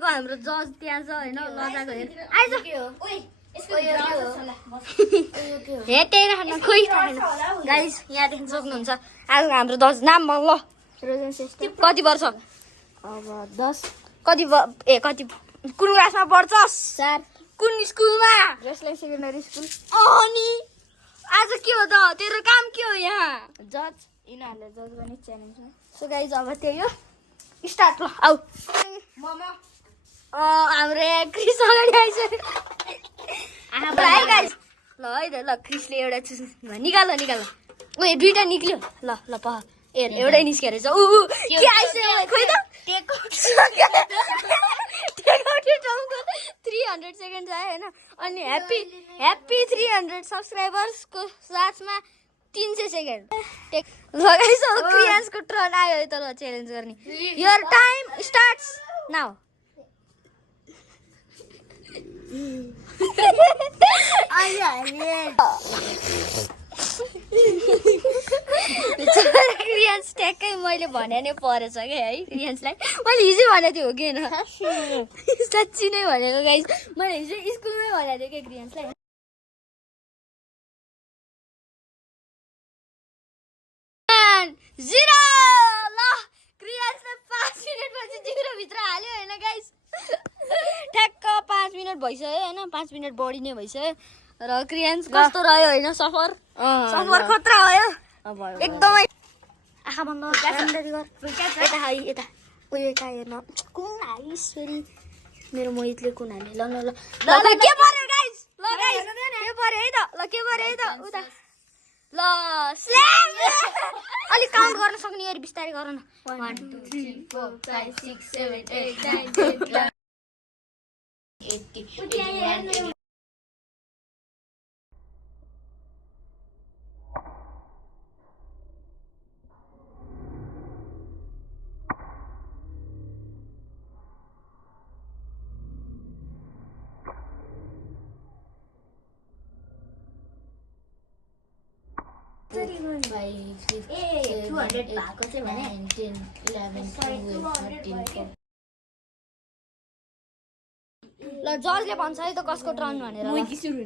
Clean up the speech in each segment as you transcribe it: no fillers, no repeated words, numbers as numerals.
हाम्रो जज त्यहाँ छ होइन लजाको हेर आइज हे त्यही राख्नु खोइ गाइस यहाँदेखि सक्नुहुन्छ आज हाम्रो जज नाम ल कति वर्ष अब 10 कति कति कुन क्लासमा पढ्छस् 4 कुन स्कुलमा जसलाई सेकेन्डरी स्कुल अनि आज के हो त तेरो काम के हो यहाँ जज यिनीहरूले जज गर्ने च्यालेन्जमा सो गाइज अब त्यही हो स्टार्ट ल आऊ हाम्रो क्रिस अगाडि आइसक्यो है गाइज ल है त ल क्रिसले एउटा चुज निकाल ओ दुईटा निक्ल्यो ल ल पह एउटै निस्केर छ ऊ के आइसक्यो खोइ त 300 सेकेन्ड आयो होइन अनि ह्याप्पी 300 सब्सक्राइबर्सको साथमा 300 सेकेन्ड लगाइस क्रियान्सको टर्न आयो है त ल च्यालेन्ज गर्ने योर टाइम स्टार्ट्स नाउ रियान्स ट्याक्कै मैले भने नै परेछ क्या है रियान्सलाई मैले हिजो भनेको थियो हो कि होइन साँच्ची नै भनेको गाइस मैले हिजो स्कुलमै भनेको थिएँ क्या रियान्सलाई 0 ल क्रियान्सले 5 मिनेटपछि 0 भित्र हाल्यो होइन गाइस ठ्याक्क 5 मिनट भइसक्यो होइन 5 मिनट बढी नै भइसक्यो र क्रियान्स कस्तो रह्यो होइन सफर खतरा भयो एकदमै आँखा बन्द राम्ररी गर यता है यता उयो यता हेर्न कुन हालिस फेरि मेरो मोहितले कुन हाल्यो ल ल ल ल के पर्यो गाइस ल गाइस के पर्यो है त ल के पर्यो है त उता ल स्ल्याम अलि काउन्ट गर्न सक्ने गरी बिस्तारै गर न 1 2 3 4 5 6 7 8 9 10 11 ल जजले भन्छ है त कसको टर्न भनेर जजले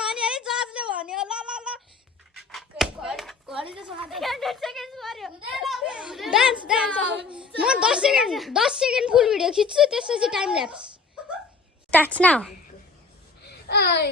भन्यो है जजले भन्यो ल ल ल डान्स म 10 सेकेन्ड फुल भिडियो खिच्छु त्यसपछि टाइम ल्याप्स स्टार्ट्स नाउ हाय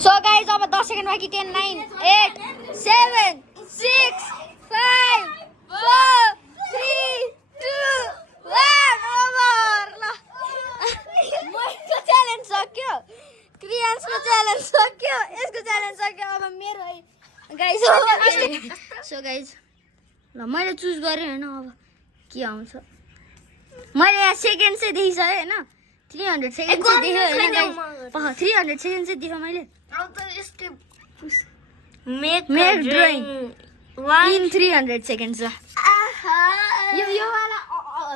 सो गाइज अब 10 सेकेन्ड बाँकी 10 9 8 7 6 5 4 3 2 1 ओभर ल मोहितको च्यालेन्ज सक्यो क्रियान्सको च्यालेन्ज सक्यो यसको च्यालेन्ज सक्यो अब मेरो है गाइज सो गाइज ल मैले चुज गरेँ होइन अब के आउँछ मैले यहाँ सेकेन्ड चाहिँ देखिसकेँ होइन 300 सेकेन्ड चाहिँ देख्यो होइन 300 सेकेन्ड चाहिँ देखेँ मैले मेक ड्रइङ इन 300 सेकेन्ड्स ल यो वाला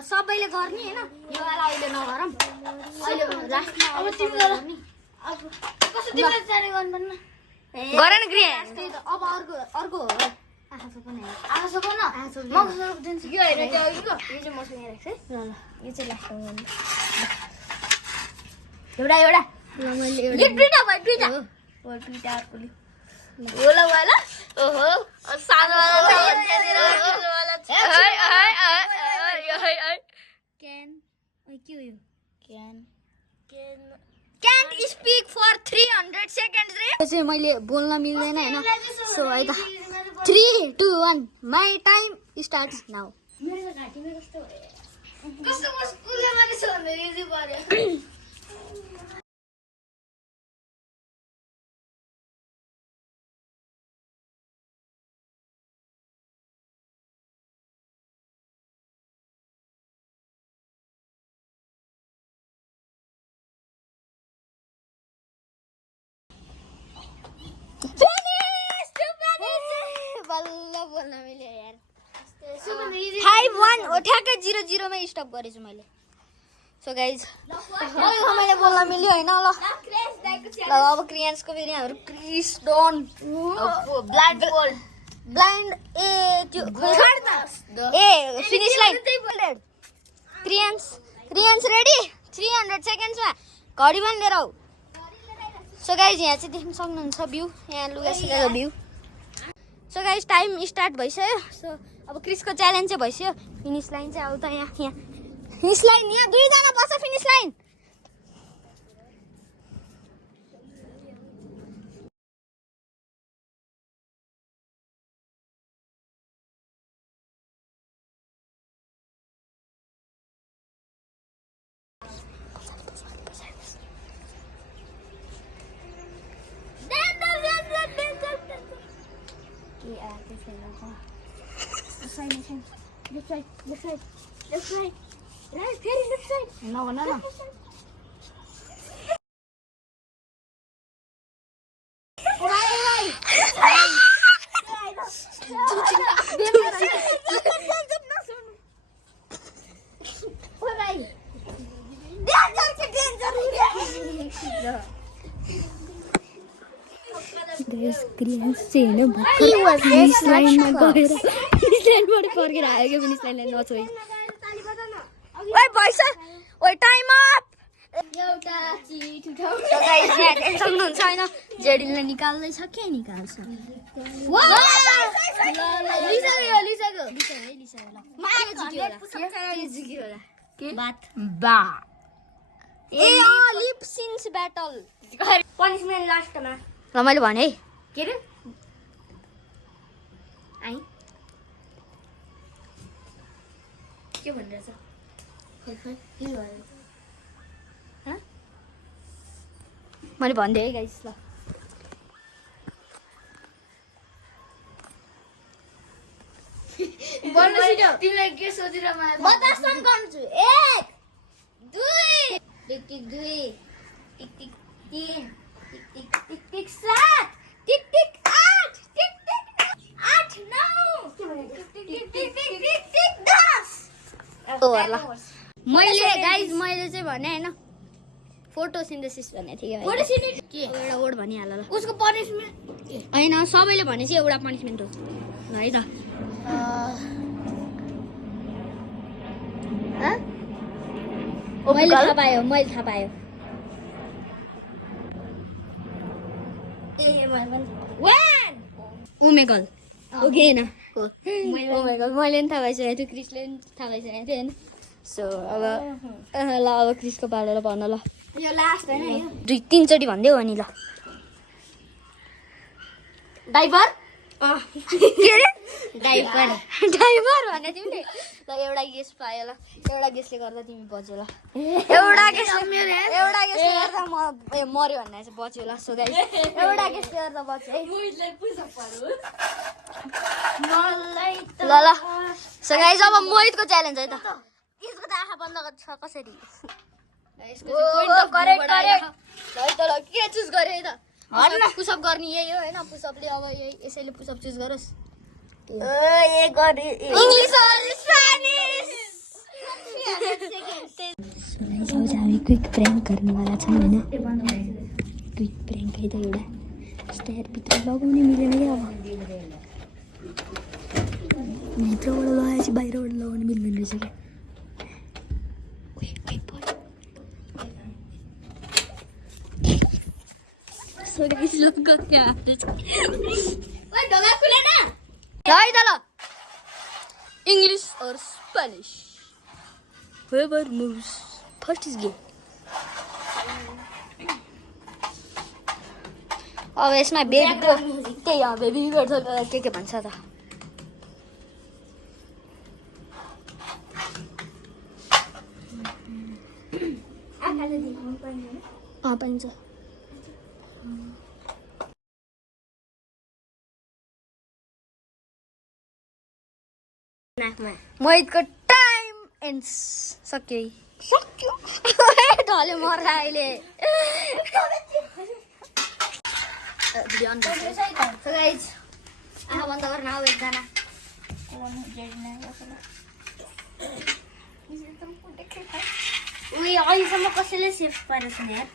सबैले गर्ने होइन यो वाला अहिले नगरौँ अहिले लास्टमा अब तिमीले गर न क्रिया अब अर्को आँखा सपना म दिन्छु यो होइन यो चाहिँ मसँग राख्छ है ल यो चाहिँ लास्टमा गर्नु एउटा दुईटा अर्कोले ओला वाला ओहो सानो वाला Can't speak for 300 seconds रे चाहिँ मैले बोल्न मिल्दैन हैन सो है त 3 2 1 माई टाइम स्टार्ट्स नाउ मेरो घाँटीमा कस्तो म स्कुलमा मानिस भन्दै इजी पर्यो बोल्न मिल्यो यार 5-1 हो ठ्याक्कै 0-0 मै स्टप गरेछु मैले सो गाइज मैले बोल्न मिल्यो होइन ल अब क्रियान्सको फेरि हाम्रो क्रिस डन ब्लाइन्ड ए त्यो ए फिनिस लाइन क्रियान्स रेडी 300 सेकेन्ड्समा घडी पनि लिएर आऊ सो गाइज यहाँ चाहिँ देख्न सक्नुहुन्छ भ्यू यहाँ लुगा सुगाको view so guys time start भइसक्यो सो अब क्रिसको च्यालेन्ज चाहिँ भइसक्यो फिनिस लाइन चाहिँ अब त यहाँ फिनिस लाइन यहाँ 2 जना बस्छ फिनिस लाइन क्रियान्स चाहिँ होइन भर्खर फिनिस लाइनमा गएर फिनिस लाइनबाट फर्केर आयो क्या फिनिस लाइनलाई नछोइ ओइ भइस ओइ टाइम अप एउटा चिट उठाउ गाइस यहाँ सक्नुहुन्छ हैन जेडीले निकाल्दै छ के निकाल्छ लिसक्यो ल के बात ए लिप सिन्स ब्याटल पनिसमेन्ट लास्टमा ल मैले भने है के रे आइ के भनिरहेछ खै खै के भयो ह मैले भन्दै है गाइस ल बोल्नु छिटो तिमीलाई के सोचेर म 10 रन गर्छु 1 2 टिक टिक 2 टिक टिक 3 टिक टिक टिक 7 टिक टिक 8 टिक टिक 8 9 टिक टिक टिक टिक 10 ओ ल मैले गाइस मैले चाहिँ भने हैन फोटोसिन्थेसिस भन्ने थियो फोटोसिन्थेसिस के एउटा वर्ड भनिहाल ल उसको पनिसमेन्ट हैन सबैले भनेपछि एउटा पनिसमेन्ट हो ल है त मैले थाहा पायो ओमेगल ओके न ओमेगल मैले पनि थाहा पाइसकेको थिएँ क्रिसले पनि थाहा पाइसकेको थियो होइन सो अब ल अब क्रिसको पालो भन ल यो लास्ट हैन यो 2-3 चोटि भन्दै हो नि ल डाइभर के रे डाइभर भने तिमीले ल एउटा गेस पायो ल एउटा गेसले गर्दा तिमी बच्यो ल एउटा गेसले गर्दा म मर्यो भन्ने चाहिँ बच्यो ल सो गाइस एउटा गेसले गर्दा बच्यो है ल ल सो गाइस अब मोहितको च्यालेन्ज है त यसको त आँखा बन्द गर्छ कसरी यसको चाहिँ करेक्ट है त ल के चुज गरे है त पुसअप गर्ने यही हो हैन पुसअपले अब यही यसैले पुसअप चुज गरोस् ए गरे इंग्लिश और स्पेनिश गाइस हामी क्विक प्रैंक गर्ने वाला छौं हैन क्विक प्रैंक है त एउटा स्टार भित्र लगाउनै मिलेन के अब भित्रबाट लगाएपछि बाहिरबाट लगाउन मिल्दैन रहेछ के So guys, look at that. Wait, ढोका खुले ना? है त ल. English or Spanish? Whoever moves first is game. अब यसमा बेबीको त्यही हो बेबी गर्छ के भन्छ त आँखाले देखाउनु पर्ने पाइन्छ मोहितको टाइम एन्ड सक्यो ढले मर्छ अहिले बन्द गर्न अब एकजना उयो अहिलेसम्म कसैले सेभ पारेको छैन यार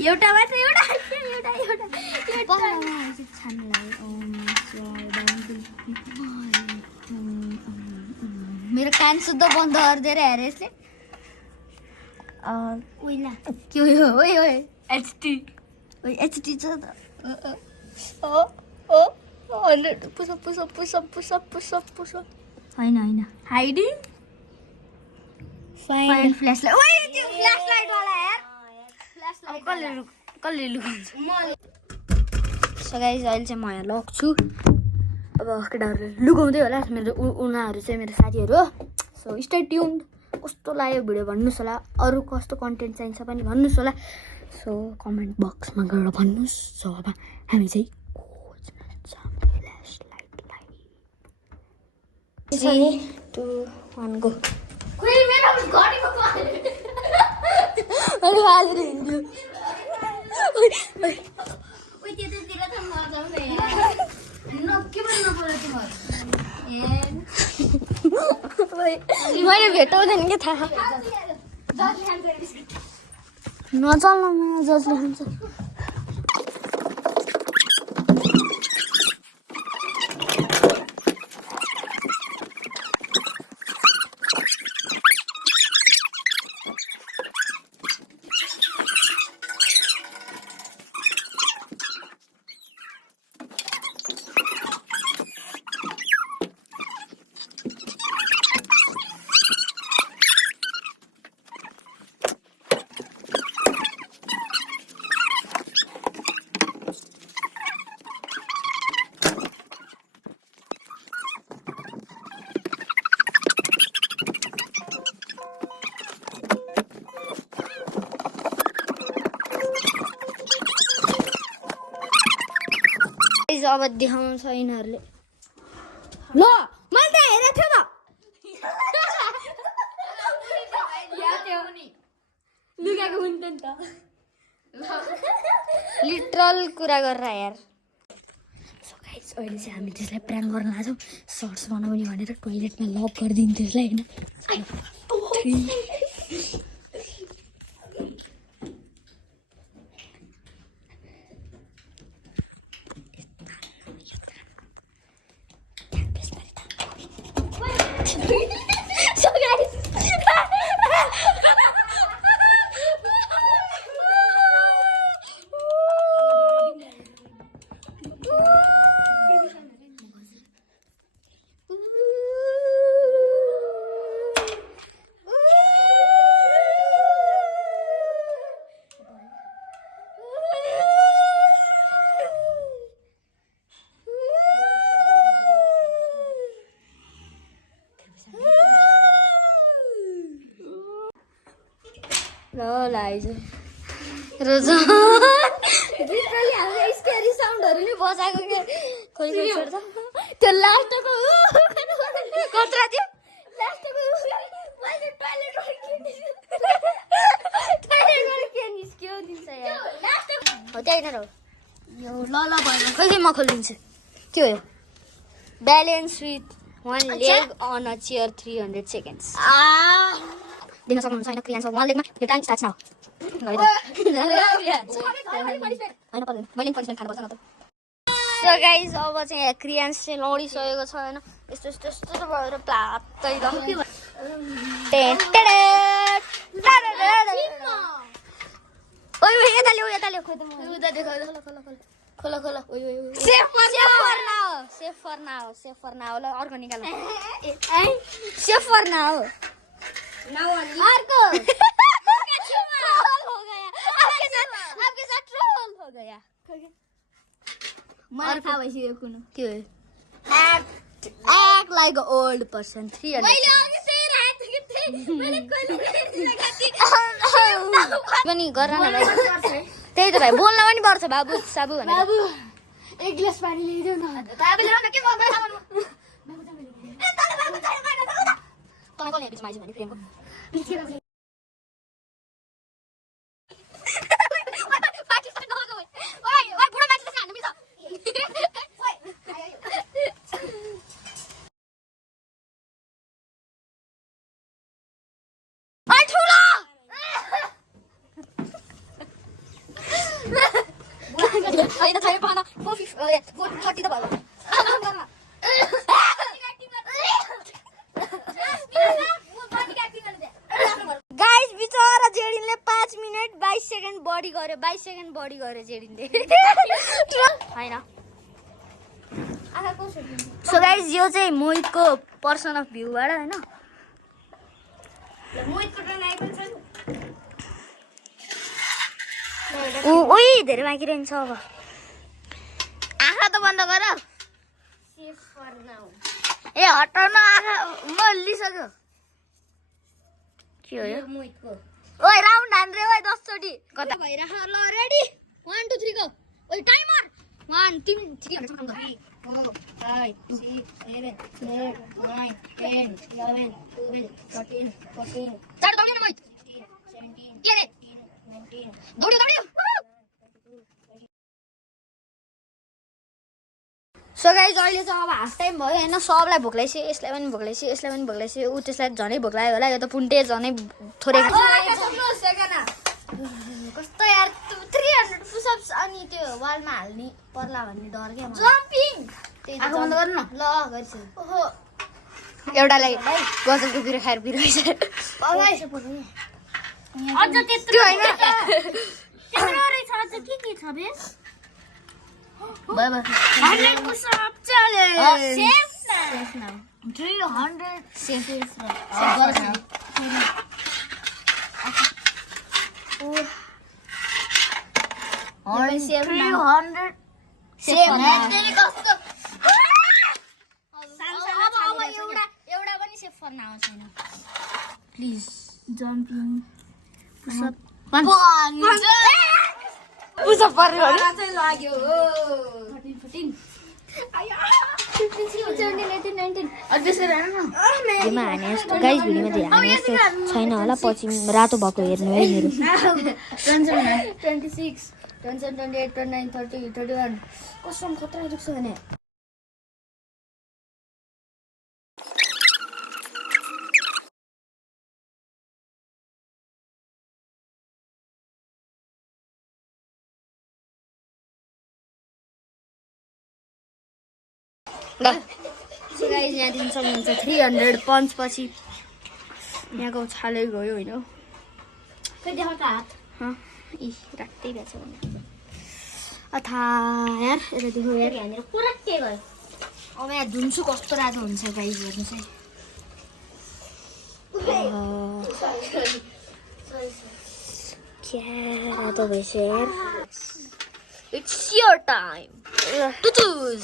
एउटा मात्र एउटा मेरो कान शुद्ध बन्द गरिदिएर हेरे यसले के हो एचटी छ त 100 पुसअप होइन हाइडिङ फाइन फ्ल्यासलाइट ओइ त्यो फ्ल्यासलाइट वाला यार कसले लुकाउँछ सो गाइस अहिले चाहिँ म यहाँ लग्छु अब केटाहरू लुकाउँदै होला मेरो उनीहरू चाहिँ मेरो साथीहरू हो सो स्टे ट्युन्ड कस्तो लाग्यो भिडियो भन्नुहोस् होला अरू कस्तो कन्टेन्ट चाहिन्छ पनि भन्नुहोस् होला सो कमेन्ट बक्समा गएर भन्नुहोस् सो अब हामी चाहिँ फ्ल्यासलाइटलाई 3 2 1 गो मैले भेटाउँदैन के थाहा नचल्न म जसले हुन्छ अब देखाउँछ यिनीहरूले ल मैले त हेरेको थियो त लुगाको हुन्छ नि त लिटरल कुरा गरेर यार सो गाइस अहिले चाहिँ हामी त्यसलाई प्र्याङ्क गर्न लाग्छौँ सर्ट्स बनाउने भनेर टोइलेटमा लक गरिदिनु त्यसलाई होइन ल आइज रोज लिटरली हामीले स्केरी साउन्डहरू नि बजाएको के खोइ छोड्छ त्यो लास्टको कत्रा थियो लास्टको मैले टोयलेट के निस्क्यो दिन्छ यार हो त्यही हो यो ल भयो खोइ म खोलिदिन्छु के हो balance with 1 leg on a chair 300 seconds दिन सक्नुहुन्छ होइन क्रियान्स 1 लेगमा यो time starts now so guys अब चाहिँ क्रियान्स चाहिँ लडिसकेको छ होइन यस्तो यस्तो यस्तो भएर प्लात्तै यता ल्याऊ खोला सेफ फर नाउ ल अर्को निकाल सेफ फर नाउ अर्को आपके साथ ट्रोल हो गया मार खा भइसक्यो कुन के हो act like an old person 300 मैले अघि त्यही राखेको थिएँ कि मैले कहिले पनि गर्न न भाइ त्यही त भाइ बोल्न पनि पर्छ बाबु साबु भनेर बाबु एक ग्लास पानी ल्याइदेऊ न तपाईले र के गर्दै बाबु तपाईको ल्याइदिन्छ माइज भने प्रेमको 40 त भयो गाइस बिचरा जेडिनले 5 मिनेट 22 सेकेन्ड बढी गर्यो 22 सेकेन्ड बढी गर्यो जेडिनले हैन सो गाइस यो चाहिँ मोहितको पर्सन अफ भ्यूबाट हैन ओइ धेरै बाँकी रहन्छ अब आँखा त बन्द गर ए हटाउन आँखा म लिइसक्यो के हो यो मोहितको ओइ राउन्ड हान्रे ओइ 10 चोटी कता भइराख ल रेडी 1 2 3 गो ओइ टाइमर 1 3 4 5 6 7 8 9 10 11 12 13 14 चार दौड्यो न मोहित 17 के रे 19 दौड्यो सो गाइस अहिले चाहिँ अब हाफ टाइम भयो हैन सबलाई भोक लाग्छ यसलाई पनि भोक लाग्छ यसलाई पनि भोक लाग्छ उ त्यसलाई झनै भोक लाग्यो होला यो त पुन्टे झनै थोरै कस्तो यार 300 पुशअप्स अनि त्यो वालमा हाल्ने पर्ला भन्ने डर के म जम्पिङ आँखा बन्द गर्नु न ल गर्छु ओहो एउटालाई गजलको बिरो खाएर बिरोइछ अझ त्यत्रो हैन त्यत्रो रै छ अझ के छ बे बाबा 100 पुशअप चलेन्ज सेफ नाउ 300 सेफ गर्छ 300 सेफ तेरी कस्तो अब एउटा पनि सेफ गर्न आउँछ छैन प्लिज जम्पिङ पुशअप पुशअप पर्यो भने चाहिँ लाग्यो 14 आया 15 16 17 18 19 अझै हेर्न न भिडियोमा हाने जस्तो गाइस भिडियोमा चाहिँ हाने जस्तो छैन होला पछि रातो भएको हेर्नु है मेरो 26 27 28 29 30 31 कसम खतरा दुख्छ भने ल सो गाइस यहाँ दिन सक्नुहुन्छ 300 पन्च पछि यहाँको छालै गयो हैन फेरि देखाउ त हात इ रातै भएछ भने अथा यार यता देखो यार यहाँनिर पुरा के गयो अब यहाँ धुन्छु कस्तो रातो हुन्छ गाइस हेर्नु चाहिँ क्या रातो भएछ यार it's your time to choose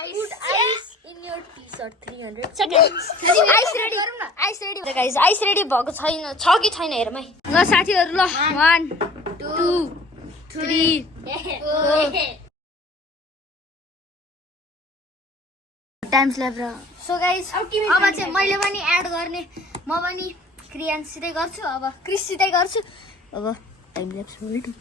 Put ice in your t-shirt 300 seconds. Ice ready. Ice ready. Guys, ice ready भएको छैन छ कि छैन हेरमै ल साथीहरु ल 1 2 3 टाइम स्ल्याप र सो गाइस अब चाहिँ मैले पनि एड गर्ने म पनि क्रियान्सितै गर्छु अब क्रिससितै गर्छु अब time laughs ready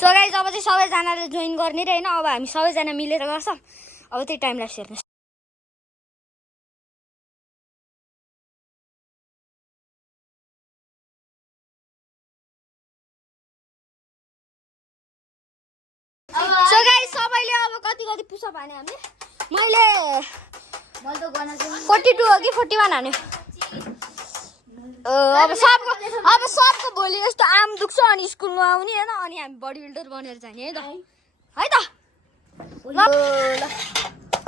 so guys अब चाहिँ सबैजनाले जोइन गर्ने रे हैन अब हामी सबैजना मिलेर गर्छौं अब त्यही टाइम ल्याप्स हेर्नुस् सो गाइस सबैले अब कति पुशअप हाने हामीले मैले त गर्न चाहिँ 42 हो कि 41 हान्यो अब सबको भोलि यस्तो आम दुख्छ अनि स्कुलमा आउने हैन अनि हामी बडी बिल्डर बनेर जाने है त ल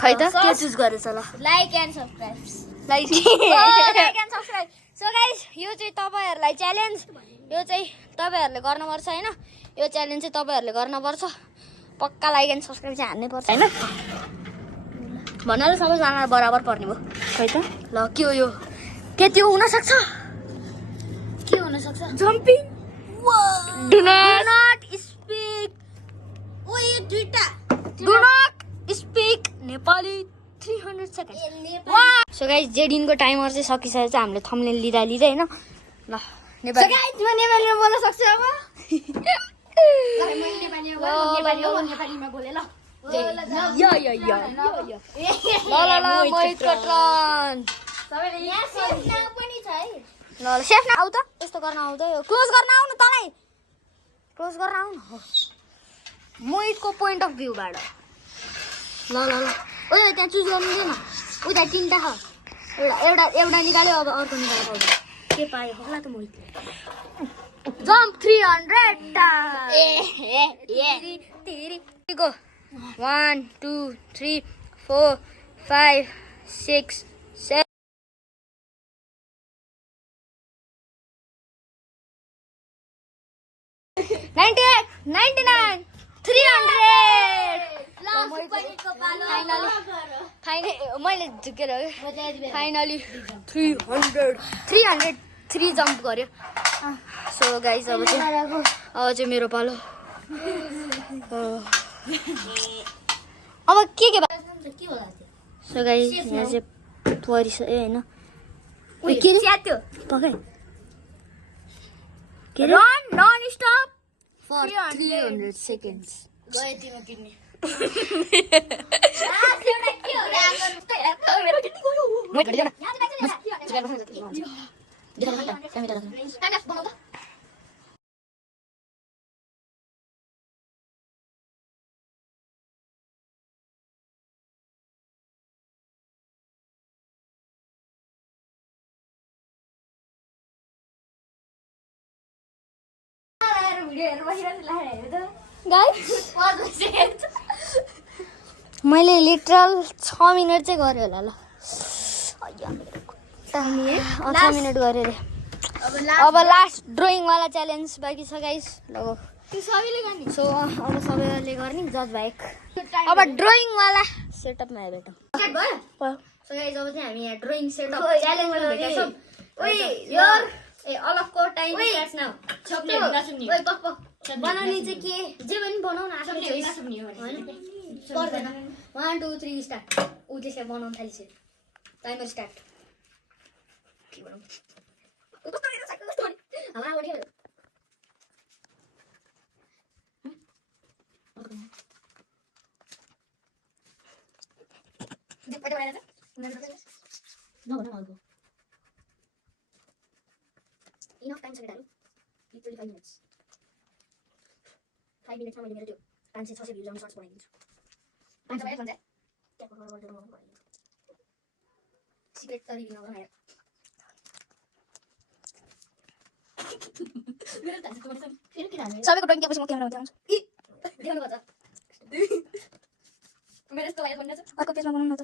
खै त के चुज गरेछ ल like and subscribe so guys यो चाहिँ तपाईहरुलाई च्यालेन्ज यो चाहिँ तपाईहरुले गर्नुपर्छ हैन यो च्यालेन्ज चाहिँ तपाईहरुले गर्नुपर्छ पक्का लाइक एन्ड सब्स्क्राइब चाहिँ हान्नै पर्छ हैन भन्नाले सबैजना बराबर पर्ने भयो खै त ल के हो यो के त्यो हुन सक्छ जम्पिङ डु नट स्पीक ओए दुईटा do not speak Nepali 300 second so guys जेडिनको टाइमर चाहिँ सकिसकेछ हामीले थम्बनेल लिँदा हैन ल नेपाली सो गाइस म नेपालीमा बोल्न सक्छु अब ल म नेपालीमा बोले ल यो यो यो ल ल ल मोहितको टर्न यहाँ सेफ नाउ पनि छ है ल सेफ न आऊ त यस्तो गर्न आउँदै क्लोज गर्न आउनु तँलाई क्लोज गर्न आउनु हो मोहितको पोइन्ट अफ भ्यूबाट ल ल ल ओ त्यहाँ चुज गर्नु दिएन उता तिनवटा छ एउटा एउटा निकाल्यो अब अर्को निकाल्यो के पायो होला त मोहितले जम्प 300 गो 1 2 3 4 5 6 7 98 99 300 मैले झुकेर फाइनली 303 जम्प गर्यो सो गाइस अब चाहिँ मेरो पालो अब के सो गाइस यहाँ चाहिँ परिसक्यो होइन पकाइ run non stop for 300 seconds गए तिम्रो किन्ने मैले लिटरल 6 मिनट चाहिँ गरेँ होला ल 6 मिनट गरेँ रे अब लास्ट ड्रइङवाला च्यालेन्ज बाँकी छ गाइस ल सो अब सबैले गर्ने जज बाइक अब ड्रइङवाला सेटअपमा भेटौँ सो गाइस अब चाहिँ हामी यहाँ ड्रइङ सेटअप च्यालेन्जमा भेट्छौँ अलगको टाइम स्टार्ट्स नाउ बनाउने चाहिँ के जे पनि बनाउन होइन पर्दैन 1 2 3 स्टार्ट ऊ त्यसै बनाउन थालिसक्यो टाइमर स्टार्ट के बनाउँ Enough time sekali literally 5 minutes 5 minutes मैले मेरो त्यो 500-600 भ्युज आउने सर्ट्स बनाइदिन्छु 500 भयो भन्छ क्या गर्नु सिक्रेट त रिभिल नगर्नु यार मेरो त फेरि के हाल्नु सबैको ड्रइङ केपछि म क्यामेरा उताउँछु इ देखाउनु पर्छ मेरो यस्तो लाग्यो भन्ने छ अर्को पेजमा बनाउनु न त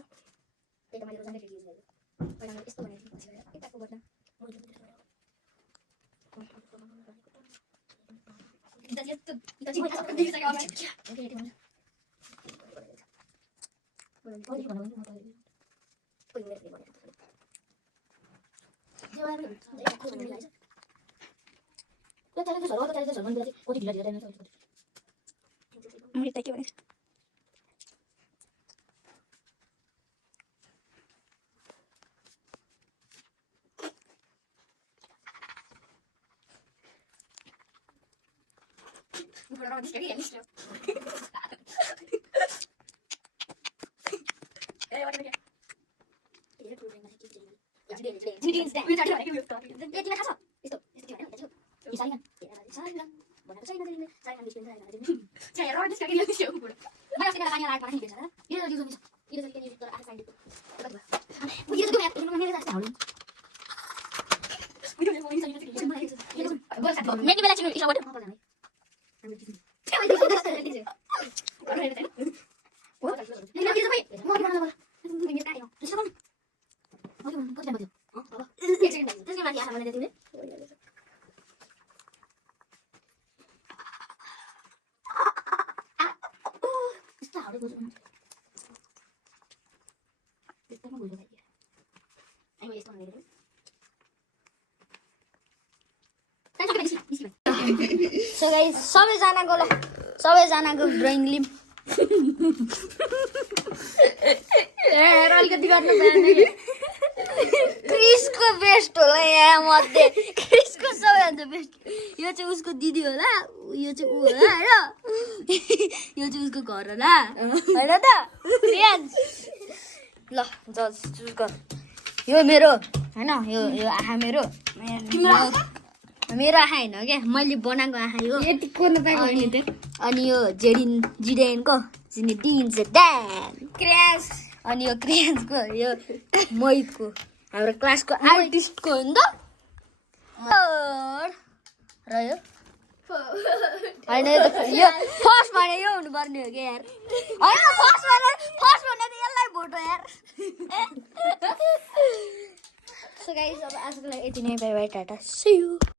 त्यही त मैले रोजाले फेरि युज गरेको पहिला मैले यस्तो बनाएको थिएँ पछि एक टाइपको गर्दा So guys, सबैजनाको ड्रइङ लिम अलिकति गर्नु क्रिसको बेस्ट होला यहाँ मध्ये क्रिसको सबैभन्दा बेस्ट यो चाहिँ उसको दिदी होला यो चाहिँ ऊ होला होइन यो चाहिँ उसको घर होला होइन त क्रियान्स ल चुज गर यो मेरो होइन यो आँखा मेरो मेरो आँखा होइन क्या मैले बनाएको आँखा यो अनि यो जिडेनको जिनेडिन जिडेन क्र्यास अनि यो क्रियान्सको यो मोहितको हाम्रो क्लासको आर्टिस्टको हो नि त र यो होइन यो फर्स्ट भने यो हुनुपर्ने हो क्या यार होइन फर्स्ट भने त यसलाई भोट हो यार सो गाइस अब आजको लागि यति नै bye bye tata see you